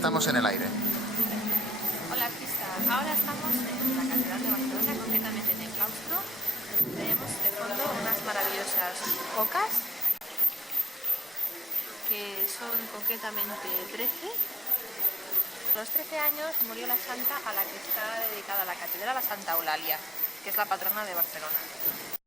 estamos en el aire. Hola Crista, ahora estamos en la Catedral de Barcelona, concretamente en el claustro. Tenemos de fondo unas maravillosas ocas, que son concretamente 13. A los 13 años murió la santa a la que está dedicada la catedral, a Santa Eulalia, que es la patrona de Barcelona.